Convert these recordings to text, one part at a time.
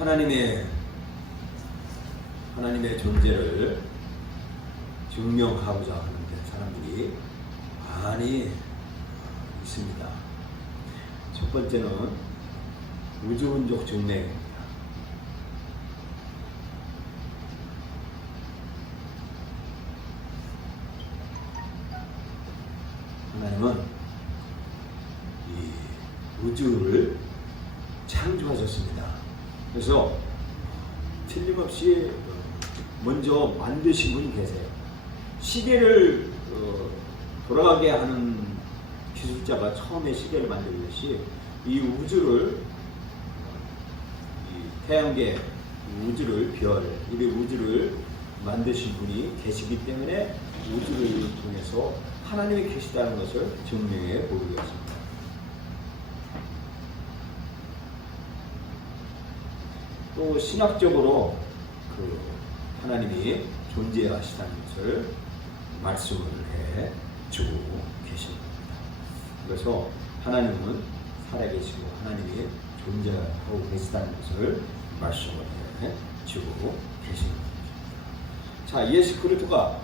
하나님의 존재를 증명하고자 하는데 사람들이 많이 있습니다. 첫 번째는 우주운적 증명입니다. 하나님은 이 우주를 창조하셨습니다. 그래서 틀림없이 먼저 만드신 분이 계세요. 시계를 돌아가게 하는 기술자가 처음에 시계를 만들듯이 이 우주를, 이 태양계 우주를, 이 우주를 만드신 분이 계시기 때문에 우주를 통해서 하나님이 계시다는 것을 증명해 보이겠습니다. 또 신학적으로 하나님이 존재하시다는 것을 말씀을 해 주고 계십니다. 그래서 하나님은 살아계시고 하나님이 존재하고 계시다는 것을 말씀을 해 주고 계십니다. 자, 예수 그리스도가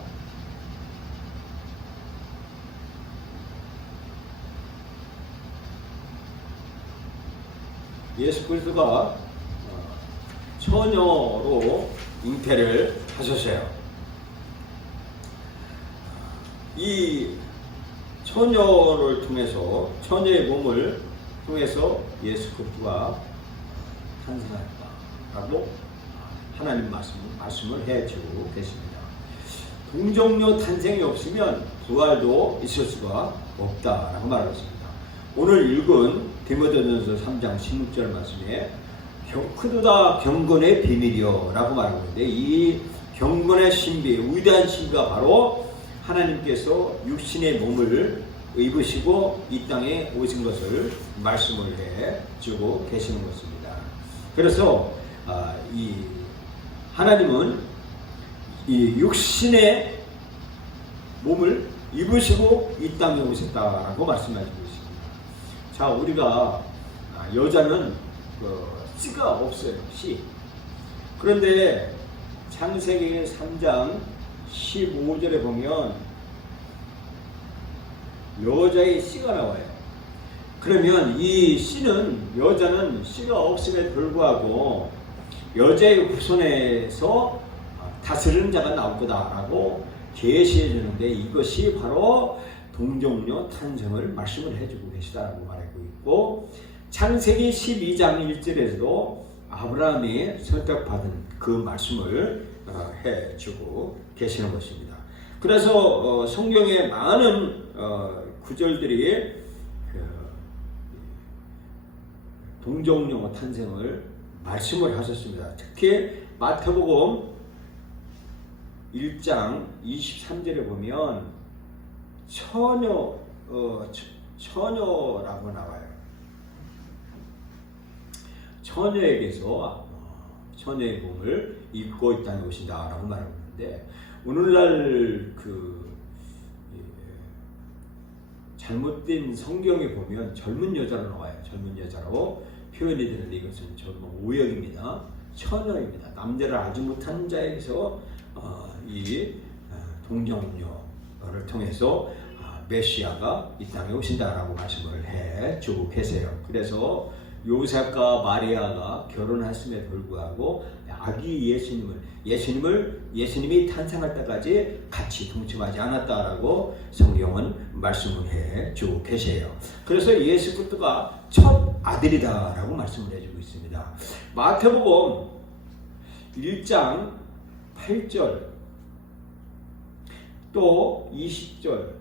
처녀로 잉태를 하셨어요. 이 처녀를 통해서, 처녀의 몸을 통해서 예수 그리스도가 탄생했다라고 하나님 말씀을 해주고 계십니다. 동정녀 탄생이 없으면 부활도 있을 수가 없다라고 말하고 있습니다. 오늘 읽은 디모데전서 3장 16절 말씀에 크도다 경건의 비밀이요 라고 말하고 있는데, 이 경건의 신비, 위대한 신비가 바로 하나님께서 육신의 몸을 입으시고 이 땅에 오신 것을 말씀을 해주고 계시는 것입니다. 그래서 이 하나님은 이 육신의 몸을 입으시고 이 땅에 오셨다라고 말씀하시고 있습니다. 자, 우리가 여자는 씨가 없어요. 씨. 그런데 창세기 3장 15절에 보면 여자의 씨가 나와요. 그러면 이 씨는, 여자는 씨가 없음에 불구하고 여자의 후손에서 다스리는 자가 나올 거다라고 계시해 주는데, 이것이 바로 동정녀 탄생을 말씀을 해주고 계시다라고 말하고 있고, 창세기 12장 1절에서도 아브라함이 선택받은 그 말씀을 해주고 계시는 것입니다. 그래서 성경의 많은 구절들이 동정녀 탄생을 말씀을 하셨습니다. 특히 마태복음 1장 23절에 보면 처녀라고 나와요. 처녀에게서 처녀의 몸을 입고 이 땅에 오신다라고 말하고 있는데, 오늘날 잘못된 성경에 보면 젊은 여자로 나와요. 젊은 여자로 표현이 되는데 이것은 정말 오역입니다. 처녀입니다. 남자를 아주 못한 자에게서 이 동정녀를 통해서 메시아가 이 땅에 오신다라고 말씀을 해주고 계세요. 그래서 요셉과 마리아가 결혼했음에 불구하고 아기 예수님이 탄생할 때까지 같이 동침하지 않았다라고 성경은 말씀을 해주고 계세요. 그래서 예수 그리스도가 첫 아들이다라고 말씀을 해주고 있습니다. 마태복음 1장 8절 또 20절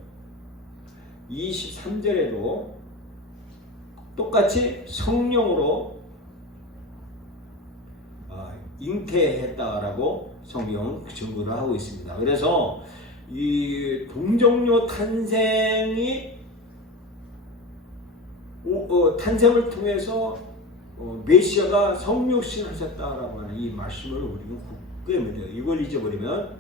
23절에도 똑같이 성령으로 잉태했다라고 성경은 증거를 하고 있습니다. 그래서 이 동정녀 탄생을 통해서 메시아가 성육신 하셨다라고 하는 이 말씀을 우리는 굳게 믿어요. 이걸 잊어버리면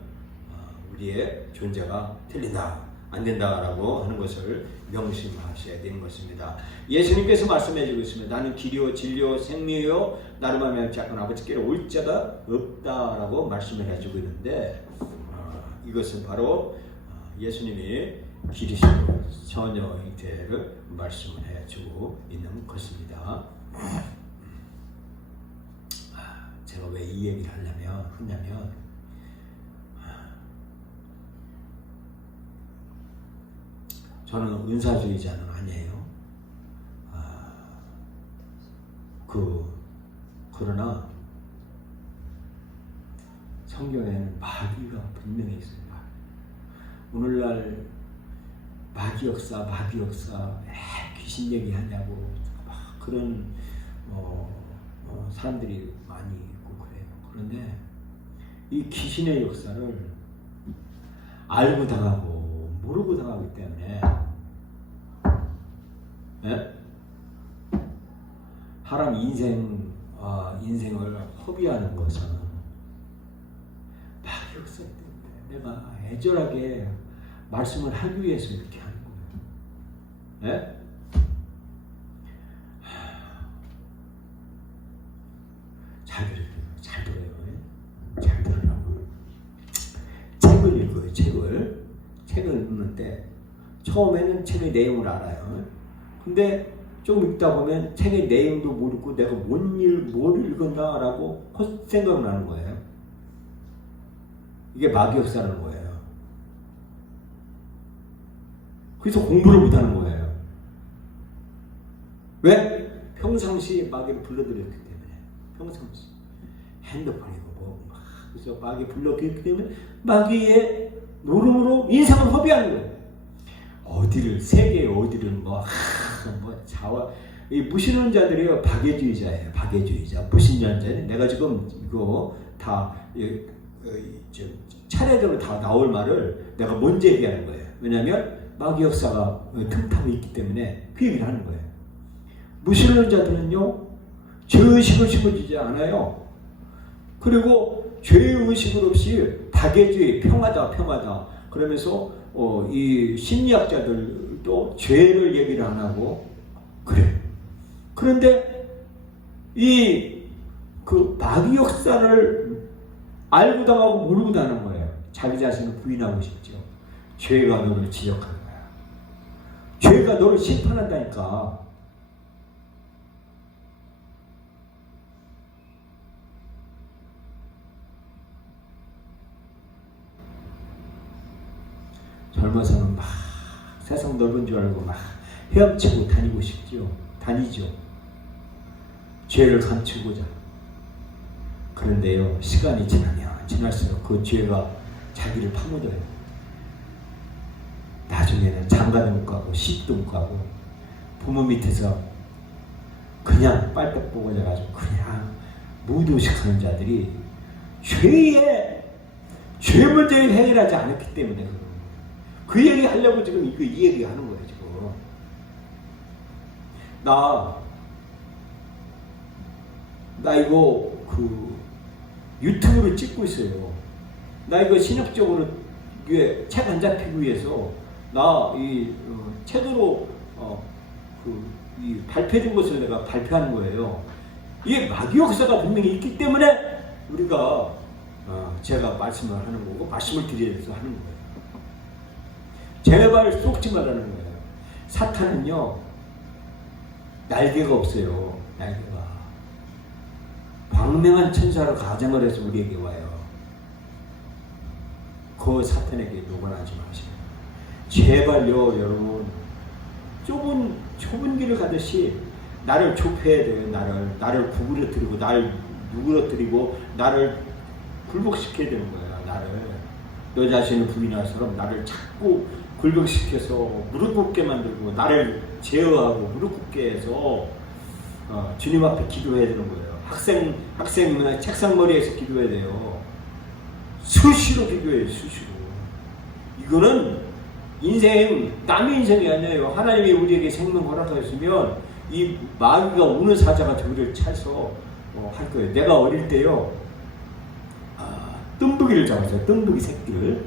우리의 존재가 틀린다 안 된다라고 하는 것을 명심하셔야 되는 것입니다. 예수님께서 말씀해 주고 있습니다. 나는 길이요 진리요 생명이요 나를 말미암지 않고 아버지께로 올 자가 없다라고 말씀을 해주고 있는데 이것은 바로 예수님이 길이시고 처녀의 죄를 말씀을 해주고 있는 것입니다. 제가 왜 이 얘기를 하냐면 저는 은사주의자는 아니에요. 그러나 성경에는 마귀가 분명히 있어요. 오늘날 마귀 역사 귀신 얘기하냐고 막 그런 사람들이 많이 있고 그래요. 그런데 이 귀신의 역사를 알고 당하고 모르고 당하기 때문에 사람 인생을 허비하는 것은 마귀 역사 때문에 내가 애절하게 말씀을 하기 위해서 이렇게 하는 거예요. 예? 잘 들으라고. 책을 읽어요. 책을 읽는데 처음에는 책의 내용을 알아요. 근데 좀 읽다 보면 책의 내용도 모르고 내가 뭘 읽었나라고 헛생각 나는 거예요. 이게 마귀 역사라는 거예요. 그래서 공부를 못하는 거예요. 왜? 평상시에 마귀를 불러들였기 때문에. 평상시 핸드폰이고 그래서 마귀 불러들였기 때문에 마귀의 노름으로 인생을 허비하는 거예요. 세계의 어디를 자와 이 무신론자들이요 박애주의자예요. 박애주의자, 무신론자는 내가 지금 이거 다 차례대로 다 나올 말을 내가 먼저 얘기하는 거예요. 왜냐하면 마귀 역사가 틈타고 있기 때문에 그 얘기를 하는 거예요. 무신론자들은요 죄의식을 심어주지 않아요. 그리고 죄의식을 없이 박애주의, 평화다 그러면서 이 심리학자들도 죄를 얘기를 안 하고 그래요. 그런데 그 마귀 역사를 알고 당하고 모르고 당하는 거예요. 자기 자신을 부인하고 싶죠. 죄가 너를 지적하는 거야. 죄가 너를 심판한다니까. 젊어서는 막 세상 넓은 줄 알고 막 헤엄치고 다니죠. 죄를 감추고자. 그런데요, 시간이 지날수록 그 죄가 자기를 파묻어요. 나중에는 장가도 못 가고 시집도 못 가고 부모 밑에서 그냥 빨딱 보고 자가지고 그냥 무도식하는 자들이 죄 문제를 해결하지 않았기 때문에 그런 거예요. 그 얘기 하려고 지금 이 얘기 하는 거예요. 지금 나 이거 유튜브로 찍고 있어요. 나 이거 신학적으로 책 안 잡히기 위해서 나 이 책으로 이 발표된 것을 내가 발표하는 거예요. 이게 마귀 역사가 분명히 있기 때문에 우리가 제가 말씀을 하는 거고 말씀을 드리면서 하는 거예요. 제발 쏙지 말라는 거예요. 사탄은요 날개가 없어요. 날개가 광명한 천사로 가정을 해서 우리에게 와요. 그 사탄에게 노관하지 마시고 제발요 여러분 좁은 길을 가듯이 나를 좁혀야 돼요. 나를 구부러뜨리고 나를 누그러뜨리고 나를 굴복시켜야 되는 거야. 너 자신을 부인할 사람 나를 자꾸 굴복시켜서 무릎 꿇게 만들고 나를 제어하고 무릎 꿇게 해서 주님 앞에 기도해야 되는 거예요. 학생이면 책상머리에서 기도해야 돼요. 수시로 기도해요. 수시로. 이거는 남의 인생이 아니에요. 하나님이 우리에게 생명 허락하셨으면 이 마귀가 우는 사자가 저를 차서 할 거예요. 내가 어릴 때요 뜸부기를 잡았어요. 뜸부기 새끼를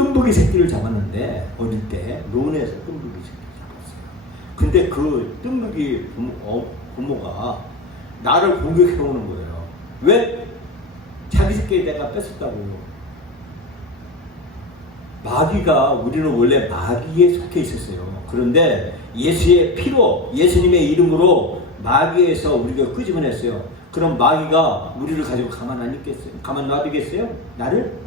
뜸부기 새끼를 잡았는데 어릴 때 논에서 뜸부기 새끼를 잡았어요. 근데 그 뜸부기 부모가 나를 공격해 오는 거예요. 왜? 자기 새끼 내가 뺏었다고요. 마귀가, 우리는 원래 마귀에 속해 있었어요. 그런데 예수의 피로, 예수님의 이름으로 마귀에서 우리가 끄집어냈어요. 그럼 마귀가 우리를 가지고 가만 안 있겠어요? 가만 놔두겠어요? 나를?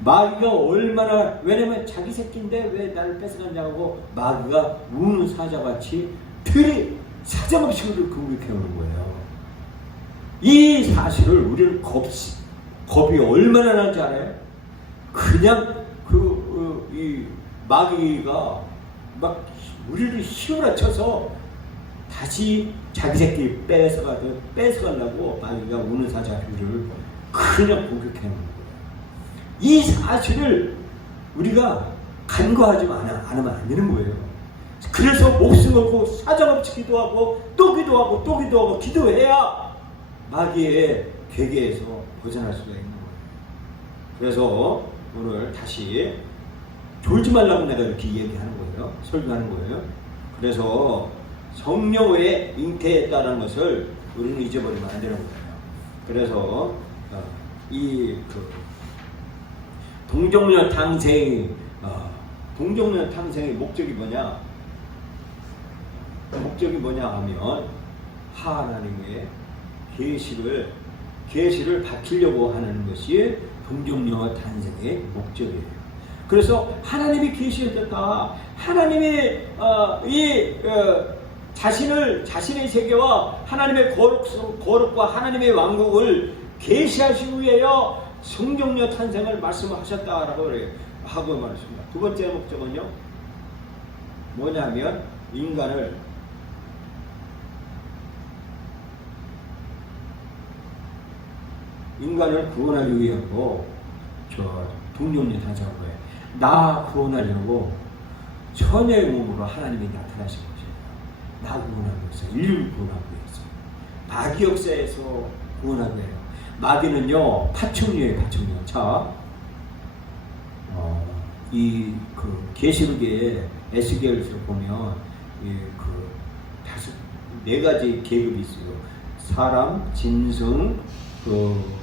마귀가 얼마나, 왜냐면 자기 새끼인데 왜 나를 뺏어갔냐고 마귀가 우는 사자같이 되게 사정없이 우리를 공격해 오는 거예요. 이 사실을 우리는 겁이 얼마나 나는지 알아요? 그냥 이 마귀가 막 우리를 휘몰아쳐서 다시 자기 새끼 뺏어가려고 마귀가 우는 사자를 그냥 공격해 오는 거예요. 이 사실을 우리가 간과하지 않으면 안 되는 거예요. 그래서 목숨 걸고 사정없이 기도하고 또 기도하고 또 기도하고 기도해야 마귀의 괴계에서 벗어날 수가 있는 거예요. 그래서 오늘 다시 졸지 말라고 내가 이렇게 얘기하는 거예요. 설교하는 거예요. 그래서 성령의 잉태했다는 것을 우리는 잊어버리면 안 되는 거예요. 그래서 동정녀 탕생의 목적이 뭐냐? 목적이 뭐냐 하면 하나님의 계시를 밝히려고 하는 것이 동정녀 탄생의 목적이에요. 그래서 하나님이 계시했다. 하나님이 자신의 세계와 하나님의 거룩과 하나님의 왕국을 계시하시기 위하여 성령녀 탄생을 말씀하셨다라고 하고 말했습니다. 두 번째 목적은요, 뭐냐면 인간을 구원하기 위하고 동정녀 탄생한 거예요. 나 구원하려고 처녀의 몸으로 하나님이 나타나신 것이에요. 나 구원하기 위해서, 인류를 구원하기 위해서, 마귀 역사에서 구원하기 위해요. 마귀는요, 파충류예요, 파충류. 자, 계시록에 에스겔에서 보면 네 가지 계급이 있어요. 사람, 짐승,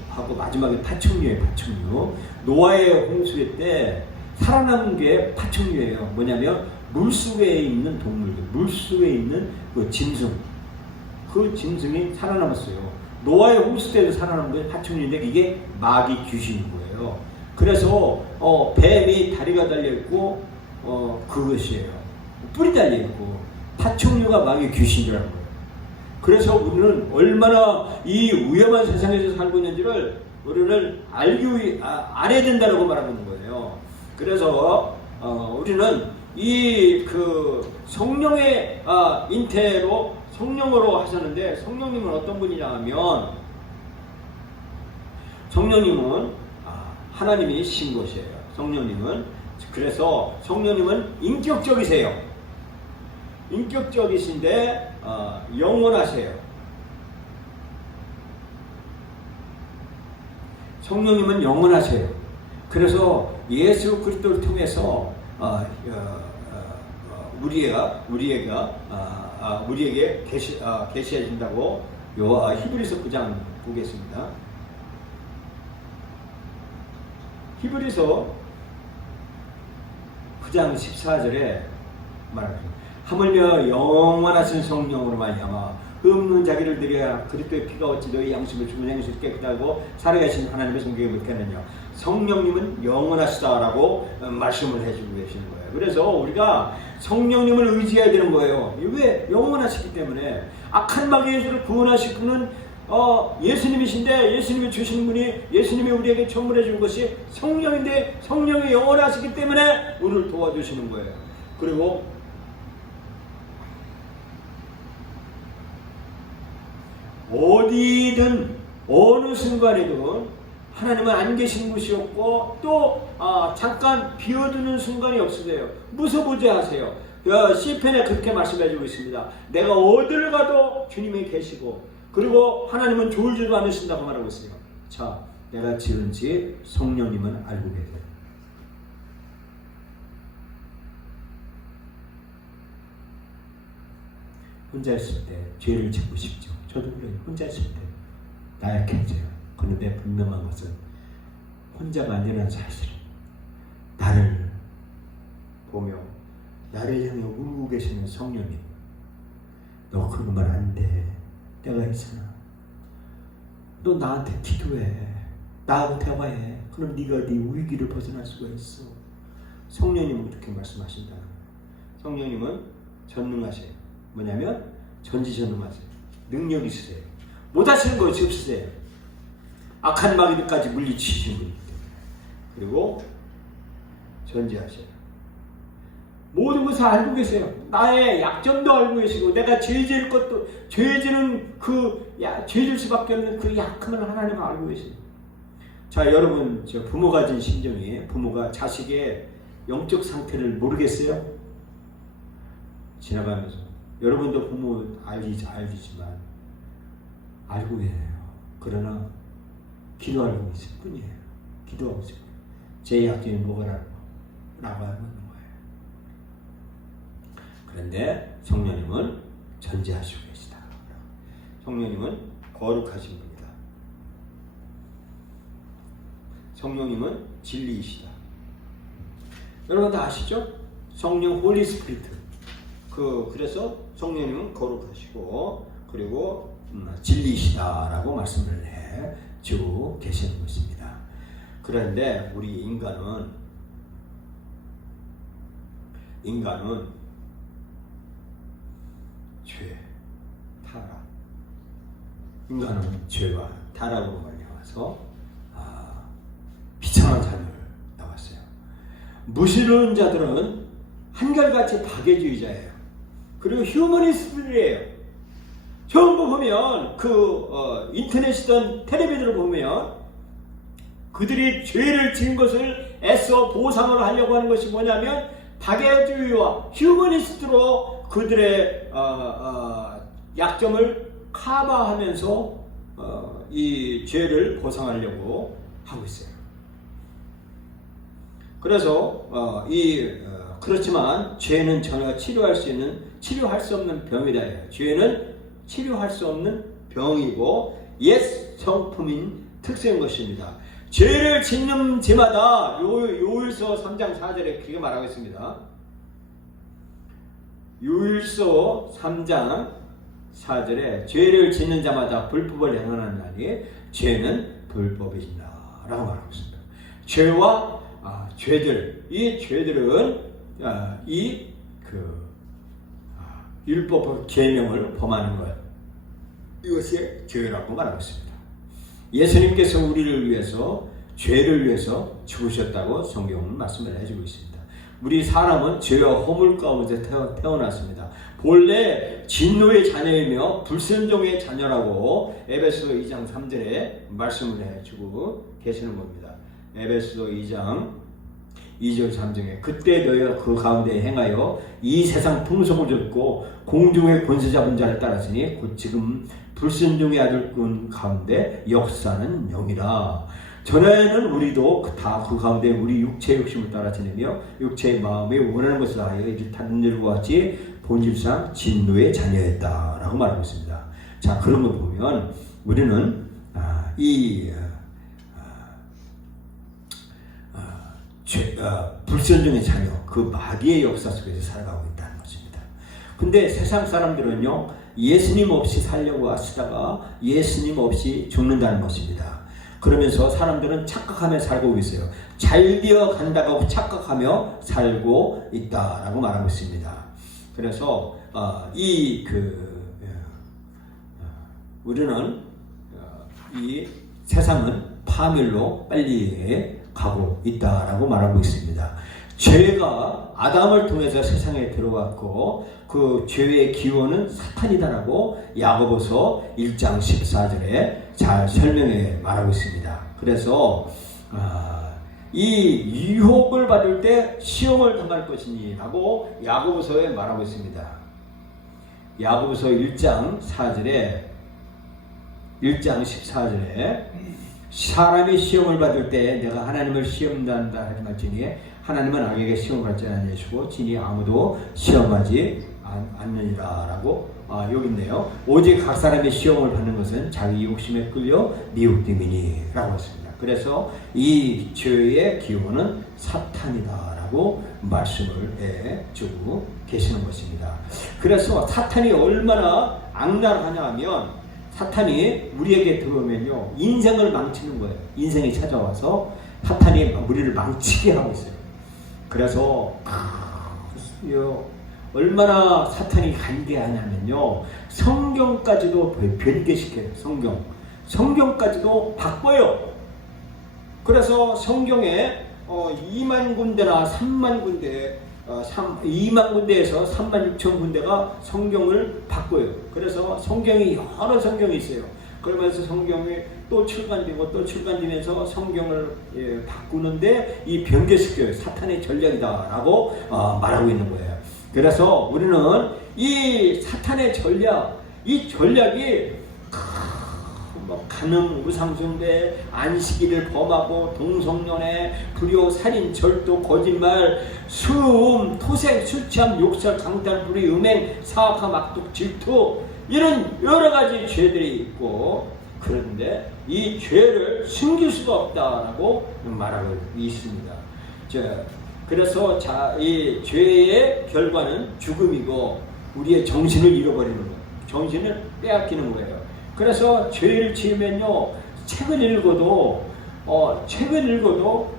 하고 마지막에 파충류예요, 파충류. 노아의 홍수의 때 살아남은 게 파충류예요. 뭐냐면 물속에 있는 동물들, 물속에 있는 그 짐승, 그 짐승이 살아남았어요. 노아의 홍수 때도 살아남은 게 파충류인데 이게 마귀 귀신인 거예요. 그래서 뱀이 다리가 달려있고 그것이에요. 뿔이 달려있고 파충류가 마귀 귀신이라는 거예요. 그래서 우리는 얼마나 이 위험한 세상에서 살고 있는지를 우리는 알아야 된다고 말하는 거예요. 그래서 우리는 성령의 잉태로 성령으로 하셨는데, 성령님은 어떤 분이냐 하면 성령님은 하나님이 신 것이에요. 그래서 성령님은 인격적이세요. 인격적이신데 영원하세요. 성령님은 영원하세요. 그래서 예수 그리스도를 통해서 우리에게 계시해 준다고 히브리서 9장 보겠습니다. 히브리서 9장 14절에 말합니다. 하물며 영원하신 성령으로 말미암아 없는 자기를 드려야 그리스도의 피가 어찌 너희 양심을 죽은 행실을 깨끗하고 살아계신 하나님의 성경에 못하느냐. 성령님은 영원하시다라고 말씀을 해주고 계시는 거예요. 그래서 우리가 성령님을 의지해야 되는 거예요. 왜? 영원하시기 때문에. 악한 마귀에서 구원하실 분은 예수님이신데, 예수님이 주신 분이, 예수님이 우리에게 선물해 준 것이 성령인데, 성령이 영원하시기 때문에 우리를 도와주시는 거예요. 그리고 어디든 어느 순간에도 하나님은 안 계신 곳이 없고 또 잠깐 비워두는 순간이 없으세요. 무서워지 하세요. 시편에 그렇게 말씀해주고 있습니다. 내가 어디를 가도 주님이 계시고, 그리고 하나님은 졸지도 않으신다고 말하고 있어요. 자, 내가 지은 집 성령님은 알고 계세요. 혼자 있을 때 죄를 짓고 싶죠. 저도 그래요. 혼자 있을 때 나약해져요. 그런데 분명한 것은 혼자가 아니라는 사실, 나를 보며 나를 향해 울고 계시는 성령님, 너 그러면 안 돼. 내가 있잖아. 너 나한테 기도해. 나하고 대화해. 그럼 네가 네 위기를 벗어날 수가 있어. 성령님은 그렇게 말씀하신다. 성령님은 전능하세요. 뭐냐면 전지전능하세요. 능력 있으세요. 못하시는 것이 없으세요. 악한 마귀들까지 물리치시는 분이기 때문에. 그리고 전지하세요. 모든 것을 알고 계세요. 나의 약점도 알고 계시고, 내가 죄 지을 것도, 죄 지는 죄 질 수밖에 없는 그 약함을 하나님은 알고 계세요. 자, 여러분, 부모가 가진 심정이, 부모가 자식의 영적 상태를 모르겠어요? 지나가면서. 여러분도 부모 알지만, 알고 계세요. 그러나, 기도하고 있을 뿐이에요. 기도하고 있을 뿐이에요. 제 약점이 뭐가라고 알고 있는 거예요. 그런데 성령님은 전지하시고 계시다. 성령님은 거룩하신 분이다. 성령님은 진리이시다. 여러분 다 아시죠? 성령 홀리 스피리트. 그래서 성령님은 거룩하시고 그리고 진리이시다라고 말씀을 해주고 계시는 것입니다. 그런데 우리 인간은 죄, 타락. 인간은 죄와 타락으로 말미암아서 비참한 삶을 나왔어요. 무시르는 자들은 한결같이 박애주의자예요. 그리고 휴머니스트들이에요. 전부 보면 인터넷이든 텔레비전을 보면 그들이 죄를 지은 것을 애써 보상을 하려고 하는 것이 뭐냐면 박애주의와 휴머니스트로 그들의 약점을 커버하면서 이 죄를 보상하려고 하고 있어요. 그래서 그렇지만 죄는 전혀 치료할 수 없는 병이다. 죄는 치료할 수 없는 병이고 옛 성품인 특성인 것입니다. 죄를 짓는 죄마다 요일서 3장 4절에 그렇게 말하고 있습니다. 요일서 3장 4절에 죄를 짓는 자마다 불법을 행하나니 죄는 불법이니라 라고 말하고 있습니다. 죄와 죄들, 이 죄들은 율법 계명을 범하는 것, 이것이 죄라고 말하고 있습니다. 예수님께서 우리를 위해서, 죄를 위해서 죽으셨다고 성경은 말씀을 해주고 있습니다. 우리 사람은 죄와 허물 가운데 태어났습니다. 본래 진노의 자녀이며 불순종의 자녀라고 에베소 2장 3절에 말씀을 해주고 계시는 겁니다. 에베소 2장 2절 3절에 그때 너희가 그 가운데 행하여 이 세상 풍속을 줬고 공중의 권세 잡은 자를 따랐으니 곧 지금 불순종의 아들꾼 가운데 역사는 영이라. 전에는 우리도 다 그 가운데 우리 육체의 욕심을 따라 지내며 육체의 마음에 원하는 것을 하여 이를 다른 일과 같이 본질상 진노의 자녀였다라고 말하고 있습니다. 자, 그런 거 보면 우리는 불순종의 자녀, 그 마귀의 역사 속에서 살아가고 있다는 것입니다. 근데 세상 사람들은요, 예수님 없이 살려고 하시다가 예수님 없이 죽는다는 것입니다. 그러면서 사람들은 착각하며 살고 있어요. 잘 되어 간다고 착각하며 살고 있다라고 말하고 있습니다. 그래서 우리는 이 세상은 파멸로 빨리 가고 있다라고 말하고 있습니다. 죄가 아담을 통해서 세상에 들어왔고 그 죄의 기원은 사탄이다라고 야고보서 1장 14절에 잘 설명해 말하고 있습니다. 그래서 이 유혹을 받을 때 시험을 당할 것이니 라고 야고보서에 말하고 있습니다. 야고보서 1장 14절에 사람이 시험을 받을 때 내가 하나님을 시험한다 하지 말지니 하나님은 악에게 시험을 받지 않으시고 진히 아무도 시험하지 않느니라 라고 여기 있네요. 오직 각 사람의 시험을 받는 것은 자기 욕심에 끌려 미혹됨이니라고 했습니다. 그래서 이 죄의 기원은 사탄이다라고 말씀을 해주고 계시는 것입니다. 그래서 사탄이 얼마나 악랄하냐 하면 사탄이 우리에게 들어오면요 인생을 망치는 거예요. 인생이 찾아와서 사탄이 우리를 망치게 하고 있어요. 그래서 얼마나 사탄이 간계하냐면요 성경까지도 변개시켜요. 성경까지도 바꿔요. 그래서 성경에 2만 군데나 3만 군데 2만 군데에서 3만 6천 군데가 성경을 바꿔요. 그래서 성경이 여러 성경이 있어요. 그러면서 성경이 또 출간되고 또 출간되면서 성경을 바꾸는데 이 변개시켜요. 사탄의 전략이다라고 말하고 있는 거예요. 그래서 우리는 이 사탄의 전략, 이 전략이 간음, 우상숭배, 안식일을 범하고 동성연애, 불효, 살인, 절도, 거짓말, 수음, 토색, 술 취함, 욕설, 강탈, 불의, 음행, 사악함, 악독, 질투 이런 여러 가지 죄들이 있고 그런데 이 죄를 숨길 수가 없다라고 말하고 있습니다. 그래서 이 죄의 결과는 죽음이고 우리의 정신을 잃어버리는 거예요. 정신을 빼앗기는 거예요. 그래서 죄를 지으면요 책을 읽어도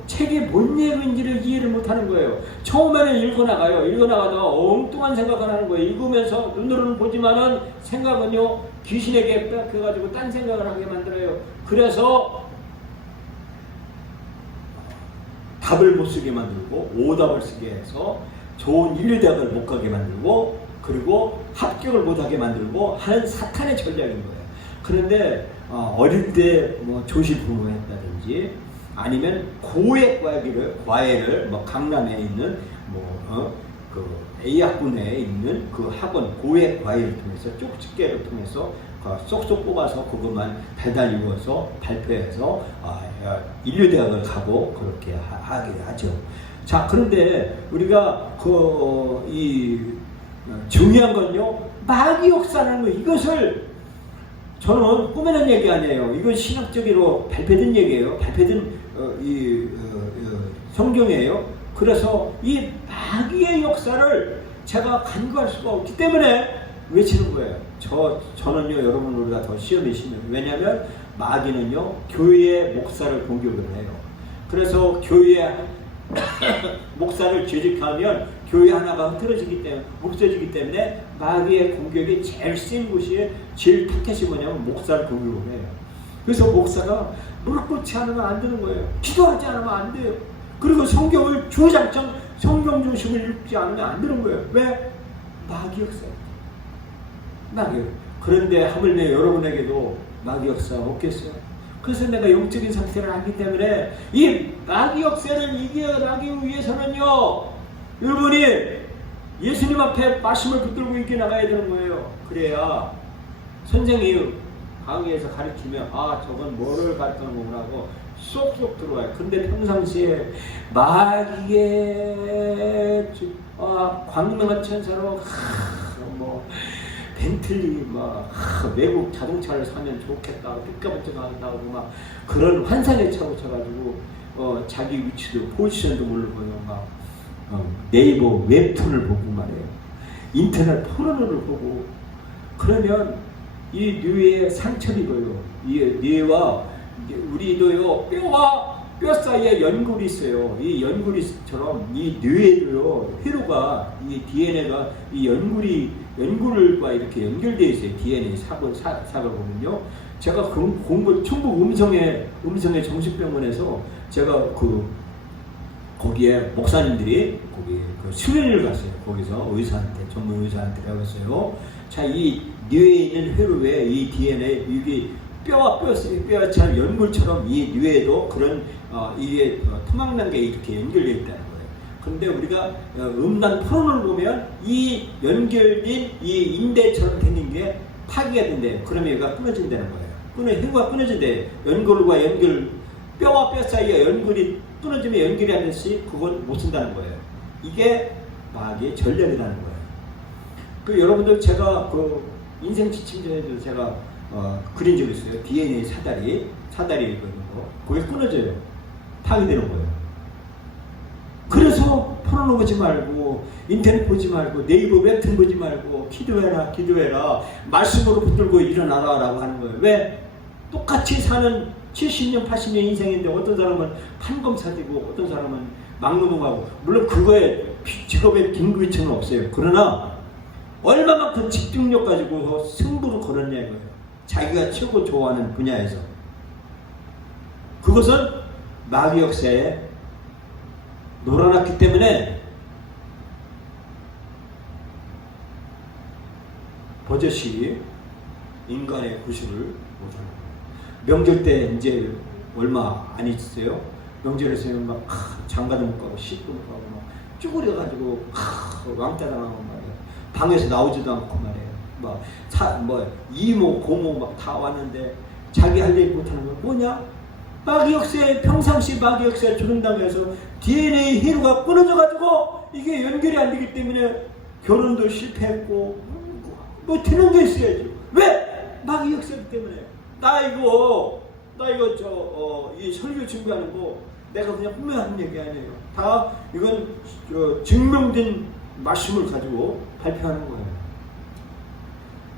책이 뭔 얘기인지를 이해를 못하는 거예요. 처음에는 읽어나가다가 엉뚱한 생각을 하는 거예요. 읽으면서 눈으로는 보지만은 생각은요 귀신에게 뺏겨가지고 딴 생각을 하게 만들어요. 그래서 답을 못 쓰게 만들고 오답을 쓰게 해서 좋은 인류대학을 못 가게 만들고 그리고 합격을 못하게 만들고 하는 사탄의 전략인 거예요. 그런데 어릴 때 뭐 조실부모했다든지 아니면 고액 과외를 뭐 강남에 있는 그 A학군에 있는 그 학원 고액 과외를 통해서 쪽집게를 통해서 쏙쏙 뽑아서 그것만 배달 이루어서 발표해서 인류대학을 가고 그렇게 하게 하죠. 자, 그런데 우리가 중요한 건요 마귀 역사라는 거 이것을 저는 꾸며낸 얘기 아니에요. 이건 신학적으로 발표된 얘기예요. 발표된 성경이에요. 그래서 이 마귀의 역사를 제가 간과할 수가 없기 때문에 외치는 거예요. 저는요 여러분보다 더 시험이 심해요. 왜냐하면 마귀는요 교회의 목사를 공격을 해요. 그래서 교회 목사를 죄직하면 교회 하나가 흐트러지기 때문에 없어지기 때문에 마귀의 공격이 제일 센 곳이 제일 타켓이 뭐냐면 목사를 공격을 해요. 그래서 목사가 무릎 꿇지 않으면 안 되는 거예요. 기도하지 않으면 안 돼요. 그리고 성경을 주장창 성경 중심을 읽지 않으면 안 되는 거예요. 왜? 마귀 역사. 마귀. 그런데 하물며 여러분에게도 마귀 역사 없겠어요? 그래서 내가 영적인 상태를 알기 때문에 이 마귀 역사를 이겨나가기 위해서는요 여러분이 예수님 앞에 말씀을 붙들고 이겨나가야 되는 거예요. 그래야 선생이 강의에서 가르치면 저건 뭐를 가르치는 거구나 하고 쏙쏙 들어와요. 근데 평상시에 마귀의 광명한 천사로 벤틀리 외국 자동차를 사면 좋겠다 삐까번쩍 한다고 막 그런 환상에 차고쳐가지고 자기 위치도 포지션도 모르고요 네이버 웹툰을 보고 말이에요. 인터넷 포르노를 보고 그러면 이 뇌에 상처를 입어요. 이 뇌와 우리도요 뼈 사이에 연골이 있어요. 이 연골이처럼 이 뇌에도요 회로가 이 DNA가 이 연골과 이렇게 연결되어 있어요. DNA 사고 보면요. 제가 공부 충북 음성의 정신병원에서 제가 거기에 목사님들이 거기 수련을 갔어요. 거기서 전문 의사한테 배웠어요. 자, 이 뇌에 있는 회로에 이 DNA 이게 뼈처럼 연골처럼 이 뇌에도 그런 이게 토막난 게 이렇게 연결되어 있다는 거예요. 그런데 우리가 음란 포론을 보면 이 연결된 이 인대처럼 생긴 게 파괴가 된대요. 그러면 얘가 끊어진다는 거예요. 혈구가 끊어진대요. 연골과 뼈와 뼈 사이에 연골이 끊어지면 연결이 안 됐지 그건 못 쓴다는 거예요. 이게 마귀의 전략이라는 거예요. 여러분들 제가 인생 지침서에도 제가 그린 적이 있어요. DNA 사다리 있는 거. 그게 끊어져요. 파괴되는 거예요. 그래서 포르노 보지 말고 인터넷 보지 말고 네이버 웹툰 보지 말고 기도해라 말씀으로 붙들고 일어나라 라고 하는 거예요. 왜? 똑같이 사는 70년 80년 인생인데 어떤 사람은 판검사되고 어떤 사람은 막노동하고, 물론 그거에 직업에 긴급이처는 없어요. 그러나 얼마만큼 집중력 가지고 승부를 걸었냐 이거예요. 자기가 최고 좋아하는 분야에서. 그것은 마귀 역사에 놀아났기 때문에 버젓이 인간의 구실을 못하는 거예요. 명절 때 이제 얼마 안 있어요. 명절에서 막 장가도 못 가고 시집도 못 가고 막 쭈그려가지고 왕따 당하고 말이에요. 방에서 나오지도 않고 말이에요. 막 이모 고모 막 다 왔는데 자기 할 일 못하는 거 뭐냐? 마귀 역사에 평상시 마귀 역사에 주름당해서 DNA 회로가 끊어져가지고 이게 연결이 안 되기 때문에 결혼도 실패했고 뭐 되는 게 있어야죠. 왜? 마귀 역사이기 때문에. 나 이거 이 설교 준비하는 거 내가 그냥 흠명하는 얘기 아니에요. 다 이건 증명된 말씀을 가지고 발표하는 거예요.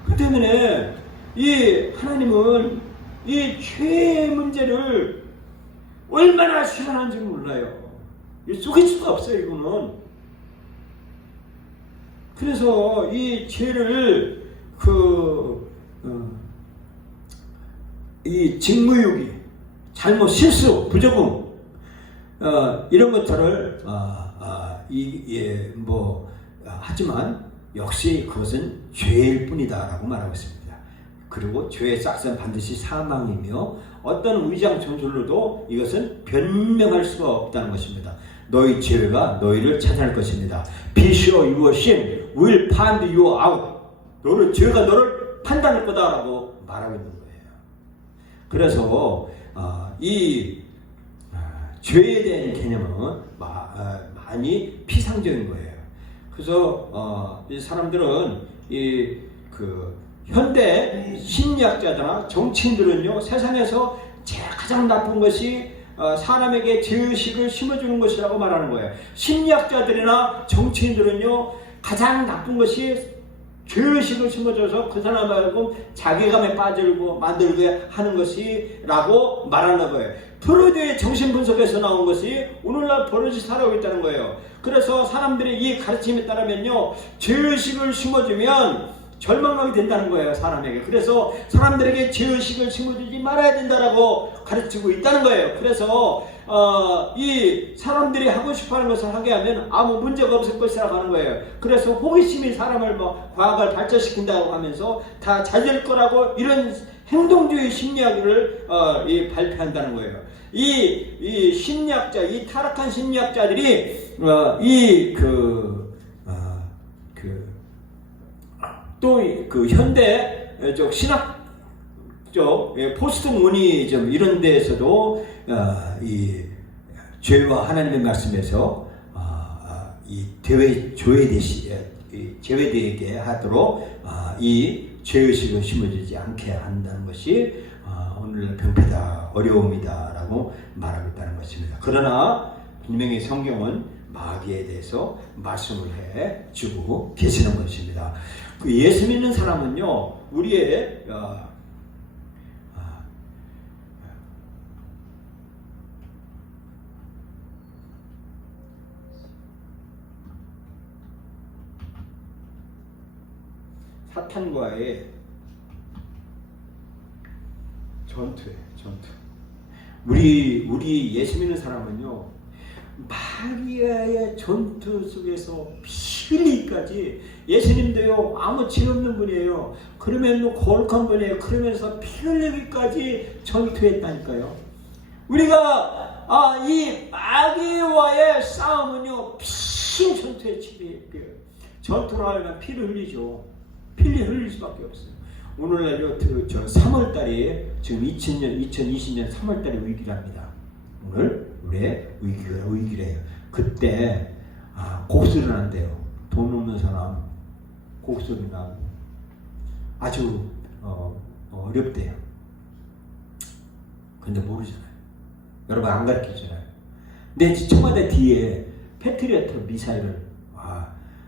그 때문에 이 하나님은 이 죄의 문제를 얼마나 싫어하는지 몰라요. 속일 수가 없어요, 이거는. 그래서 이 죄를 이 직무유기, 잘못, 실수, 부적응 이런 것들을 하지만 역시 그것은 죄일 뿐이다라고 말하고 있습니다. 그리고 죄의 싹은 반드시 사망이며 어떤 위장 전술로도 이것은 변명할 수가 없다는 것입니다. 너희 죄가 너희를 찾아낼 것입니다. Be sure your sin will find you out. 죄가 너를 판단할 거다라고 말하고 있는 거예요. 그래서 이 죄에 대한 개념은 많이 피상적인 거예요. 그래서 이 사람들은 현대 심리학자나 정치인들은요, 세상에서 가장 나쁜 것이 사람에게 죄의식을 심어주는 것이라고 말하는 거예요. 심리학자들이나 정치인들은요, 가장 나쁜 것이 죄의식을 심어줘서 그 사람하고 자괴감에 빠지고 만들게 하는 것이라고 말하는 거예요. 프로이드의 정신분석에서 나온 것이 오늘날 버릇이 살아오고 있다는 거예요. 그래서 사람들이 이 가르침에 따르면요, 죄의식을 심어주면 절망하게 된다는 거예요, 사람에게. 그래서 사람들에게 죄의식을 심어주지 말아야 된다라고 가르치고 있다는 거예요. 그래서 이 사람들이 하고 싶어하는 것을 하게 하면 아무 문제가 없을 것이라고 하는 거예요. 그래서 호기심이 사람을 과학을 발전시킨다고 하면서 다 잘 될 거라고 이런 행동주의 심리학을 발표한다는 거예요. 이 심리학자, 이 타락한 심리학자들이 또 현대적 신학 쪽 포스트 모니즘 이런 데에서도 이 죄와 하나님의 말씀에서 이 제외되게 하도록 이 죄의식을 심어지지 않게 한다는 것이 오늘 병폐다, 어려움이다라고 말하고 있다는 것입니다. 그러나 분명히 성경은 마귀에 대해서 말씀을 해주고 계시는 것입니다. 그 예수 믿는 사람은요, 우리의 사탄과의 전투예요, 전투. 우리 예수 믿는 사람은요, 마귀의 전투 속에서 피 흘리기까지, 예수님도요 아무 죄 없는 분이에요. 그러면 거룩한 분이에요. 그러면서 피 흘리기까지 전투했다니까요. 우리가 이 마귀와의 싸움은요, 피 전투에 치료해요. 전투를 하려면 피를 흘리죠. 피를 흘릴 수밖에 없어요. 오늘날요, 3월달에 지금 2020년 3월달에 위기랍니다. 오늘 우리의 위기래요. 그때 곡소리 난대요. 돈 없는 사람 곡소리 나고 아주 어렵대요. 근데 모르잖아요. 여러분 안 가르치잖아요. 근데 청와대 뒤에 패트리어트 미사일을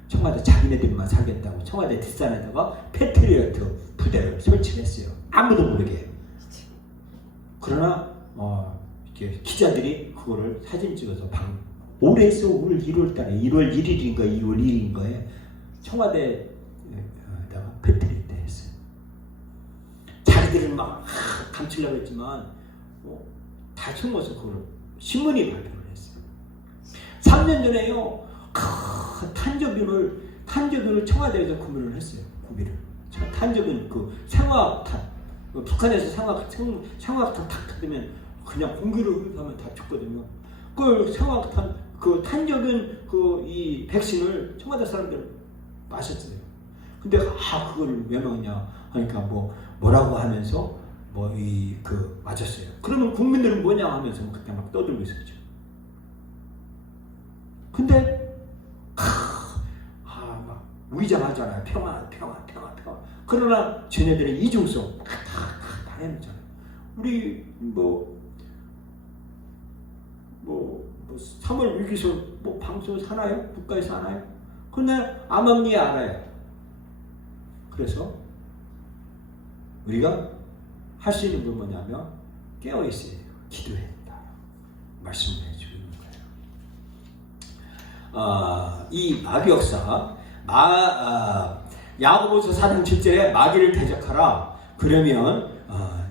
청와대 자기네들만 살겠다고 청와대 뒷산에다가 패트리어트 부대를 설치했어요. 아무도 모르게. 그러나 이렇게 기자들이 그거를 사진 찍어서 올해서 올 1월 달에 1월 1일인가 2월 1일인가에 청와대에다가 패트리어트 했어요. 자기들은 막 감추려고 했지만 다 숨어서 그걸 신문이 발표를 했어요. 3년 전에요. 탄저균을 청와대에서 구매를 했어요. 구비를. 탄저균 그 생화학탄. 북한에서 생화학탄 탁 터지면 그냥 공기를 흡입하면 다 죽거든요. 그 생화학탄 그 탄저균 그 이 백신을 청와대 사람들은 마셨어요. 근데 그걸 왜 먹냐 하니까 뭐라고 하면서 맞았어요. 그러면 국민들은 뭐냐 하면서 그때 막 떠들고 있었죠. 근데 막 위장하잖아요. 평화. 그러나 쟤네들의 이중성 다 해놓잖아요. 우리 3월 위기설 방송에서 하나요? 국가에서 하나요? 근데 암암리에 알아요. 그래서 우리가 할 수 있는 건 뭐냐면 깨어있어야 돼요. 기도해야 된다. 말씀을 해주는 거예요. 이 마귀 역사, 야고보서 4장 7절에 마귀를 대적하라. 그러면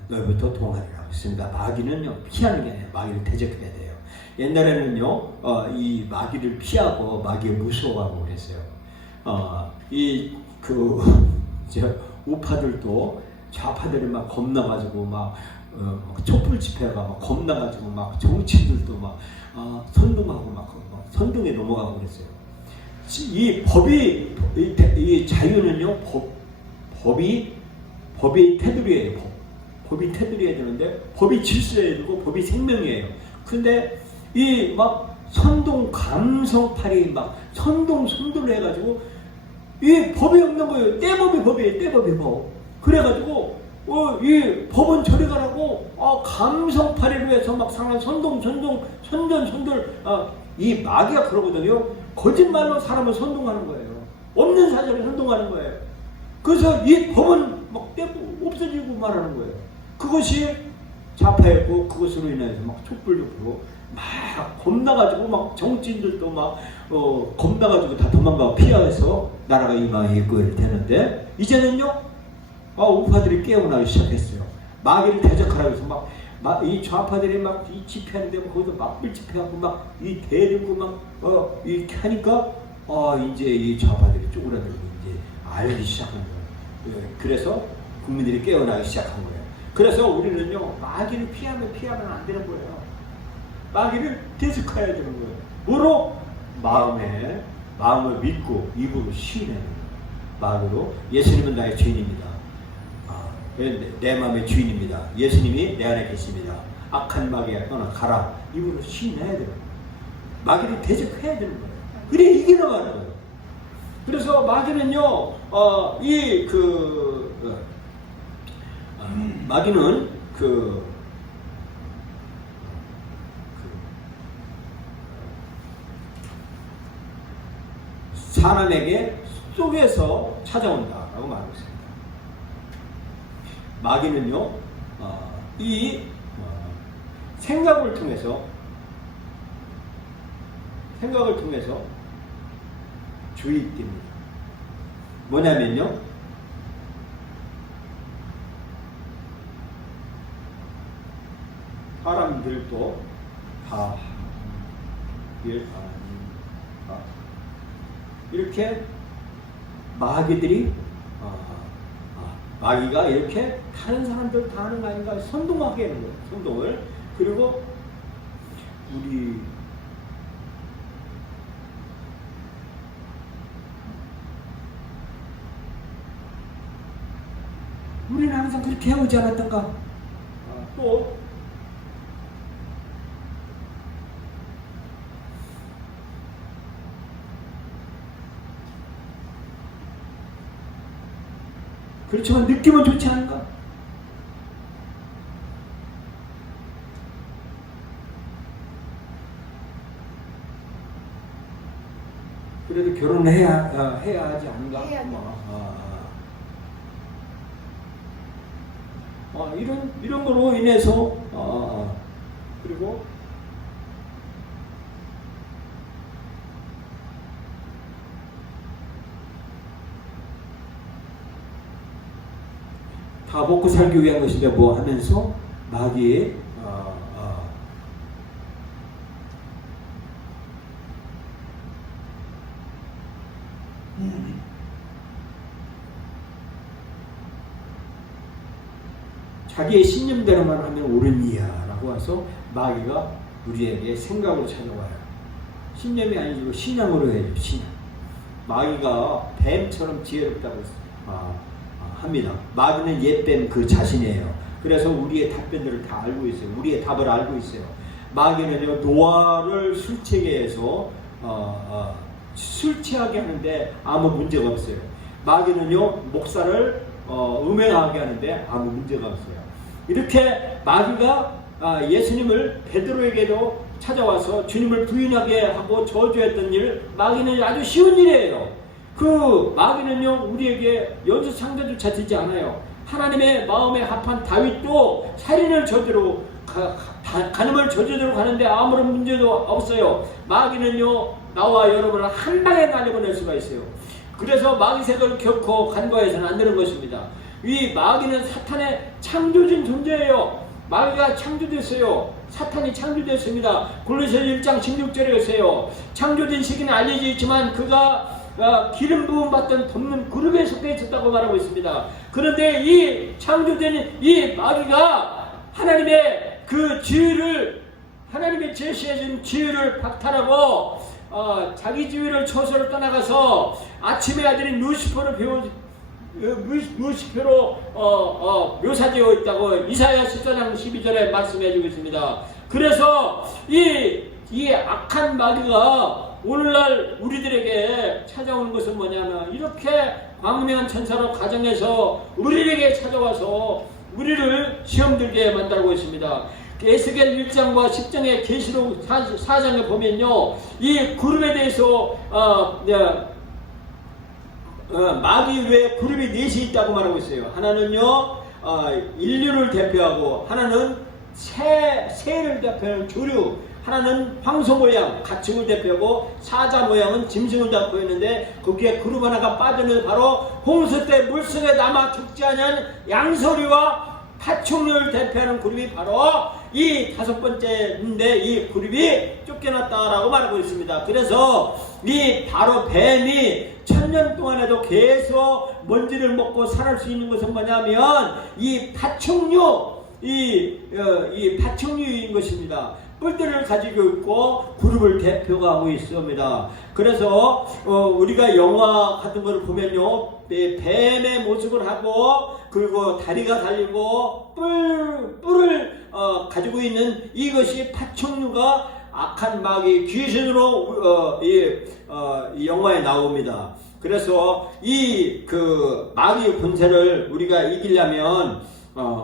너희부터 동하리라. 그렇습니다. 마귀는요 피하는 게 아니라 마귀를 대적해야 돼요. 옛날에는요 이 마귀를 피하고 마귀에 무서워하고 그랬어요. 우파들도 좌파들이 막 겁나가지고 막 촛불 집회가 막 겁나가지고 막 정치인들도 막 선동하고 막 선동에 넘어가고 그랬어요. 이 법이 이 자유는요 법이 테두리예요. 법이 테두리에 되는데 법이 질서에 되고 법이 생명이에요. 근데 이 막 선동 감성팔이 막 선동을 해가지고 이 법이 없는 거예요. 떼법이 법이에요. 떼법이 법. 그래가지고 이 법은 저리 가라고 감성팔이로 해서 막 상한 선전선돌 이 마귀가 그러거든요. 거짓말로 사람을 선동하는 거예요. 없는 사실을 선동하는 거예요. 그래서 이 법은 막 떼고 없어지고 말하는 거예요. 그것이 좌파였고 그것으로 인해서 막 촛불도 불고 막 겁나가지고 막 정치인들도 막 겁나가지고 다 도망가고 피해서 나라가 이망이 되는데 이제는요 우파들이 깨어나기 시작했어요. 마귀를 대적하라고 해서 이 좌파들이 막 이 집회하는데 거기서 막불 집회하고 막 이 대들고 막 이렇게 하니까 이제 이 좌파들이 쪼그라들고 이제 알기 시작한 거예요. 그래서 국민들이 깨어나기 시작한 거예요. 그래서 우리는요 마귀를 피하면 안 되는 거예요. 마귀를 대적해야 되는 거예요. 뭐로? 마음을 믿고 입으로 시인해야 돼요. 마음으로 예수님은 나의 주인입니다. 내 마음의 주인입니다. 예수님이 내 안에 계십니다. 악한 마귀야 떠나가라. 입으로 시인해야 돼요. 마귀를 대적해야 되는 거예요. 그래 이겨나가는 거예요. 그래서 마귀는요 마귀는 사람에게 속에서 찾아온다라고 말하고 있습니다. 마귀는요 생각을 통해서 주입됩니다. 뭐냐면요 사람들도 다 이렇게 마귀들이 마귀가 이렇게 다른 사람들 다 하는 거 아닌가 선동하게 하는 거예요. 선동을. 그리고 우리는 항상 그렇게 해오지 않았던가? 또 그렇지만 느낌은 좋지 않은가? 그래도 결혼을 해야 하지 않은가? 이런 거로 인해서 그리고 다 먹고 살기 위한 것인데 뭐 하면서 마귀의 자기의 신념대로만 하면 옳으니야 라고 해서 마귀가 우리에게 생각으로 찾아와요. 신념이 아니고 신앙으로 해요. 신앙. 마귀가 뱀처럼 지혜롭다고 합니다. 마귀는 옛뱀 그 자신이에요. 그래서 우리의 답변들을 다 알고 있어요. 우리의 답을 알고 있어요. 마귀는요, 노아를 술 취하게 해서 술 취하게 하는데 아무 문제가 없어요. 마귀는요, 목사를 음행하게 하는데 아무 문제가 없어요. 이렇게 마귀가 예수님을 베드로에게도 찾아와서 주님을 부인하게 하고 저주했던 일, 마귀는 아주 쉬운 일이에요. 그 마귀는요, 우리에게 연수 상대조차 되지 않아요. 하나님의 마음에 합한 다윗도 살인을 저지로 간음을 저지로 가는데 아무런 문제도 없어요. 마귀는요, 나와 여러분을 한 방에 날려보낼 수가 있어요. 그래서 마귀색을 결코 간과해서는 안 되는 것입니다. 이 마귀는 사탄의 창조진 존재예요. 마귀가 창조됐어요. 사탄이 창조됐습니다. 골로새서 1장 16절에 보세요. 창조된 시기는 알려져 있지만 그가 기름 부음 받던 덮는 그룹에 속해 있었다고 말하고 있습니다. 그런데 이 창조된 이 마귀가 하나님의 그 지위를, 하나님의 제시해준 지위를 박탈하고 자기 지위를 초소로 떠나가서 아침의 아들인 루시퍼로 묘사되어 있다고 이사야 14장 12절에 말씀해주고 있습니다. 그래서 이 악한 마귀가 오늘날 우리들에게 찾아오는 것은 뭐냐면, 이렇게 광명한 천사로 가정에서 우리에게 찾아와서 우리를 시험 들게 만들고 있습니다. 에스겔 1장과 10장의 계시록 4장에 보면요, 이 그룹에 대해서 마귀 외에 그룹이 넷이 있다고 말하고 있어요. 하나는요, 인류를 대표하고, 하나는 새를 대표하는 조류, 하나는 황소 모양, 가축을 대표하고, 사자 모양은 짐승을 대표했는데, 거기에 그룹 하나가 빠져는 바로 홍수 때 물속에 남아 죽지 않은 양서류와 파충류를 대표하는 그룹이 바로 이 다섯 번째인데, 이 그룹이 쫓겨났다라고 말하고 있습니다. 그래서 이 바로 뱀이 1000년 동안에도 계속 먼지를 먹고 살할 수 있는 것은 뭐냐면 이 파충류, 이 파충류인 것입니다. 뿔들을 가지고 있고 그룹을 대표하고 있습니다. 그래서 우리가 영화 같은 걸 보면요, 뱀의 모습을 하고, 그리고 다리가 달리고 뿔을 가지고 있는 이것이 파충류가 악한 마귀 귀신으로 이 영화에 나옵니다. 그래서 이 그 마귀의 본세를 우리가 이기려면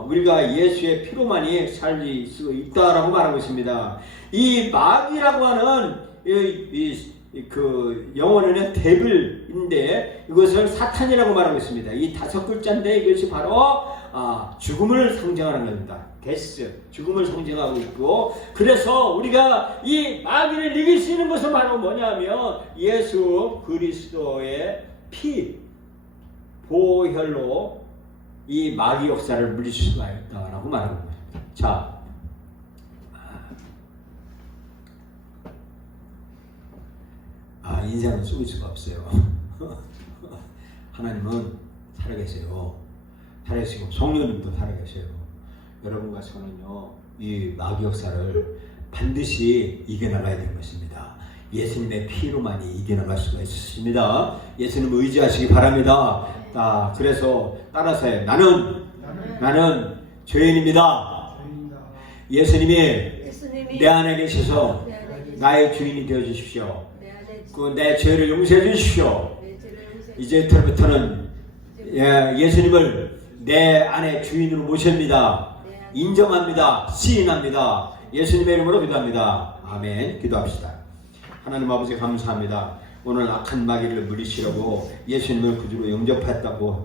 우리가 예수의 피로만이 살 수 있다라고 말하고 있습니다. 이 마귀라고 하는 그 영어로는 데빌인데 이것을 사탄이라고 말하고 있습니다. 이 다섯 글자인데 이것이 바로 죽음을 상징하는 겁니다. 데스, 죽음을 상징하고 있고, 그래서 우리가 이 마귀를 이길 수 있는 것은 바로 뭐냐면 예수 그리스도의 피, 보혈로 이 마귀 역사를 물리칠 수가 있다라고 말하는 겁니다. 자, 인생은 속일 수가 없어요. 하나님은 살아계세요. 살아계시고 성령님도 살아계세요. 여러분과 저는요, 이 마귀 역사를 반드시 이겨나가야 되는 것입니다. 예수님의 피로만이 이겨나갈 수가 있습니다. 예수님 의지하시기 바랍니다. 그래서 따라서 나는 죄인입니다. 예수님이 내 안에 계셔서 나의 주인이 되어 주십시오. 내 죄를 용서해 주십시오. 이제부터는 예수님을 내 안에 주인으로 모십니다. 인정합니다. 시인합니다. 예수님의 이름으로 기도합니다. 아멘. 기도합시다. 하나님 아버지 감사합니다. 오늘 악한 마귀를 물리시려고 예수님을 구주로 영접했다고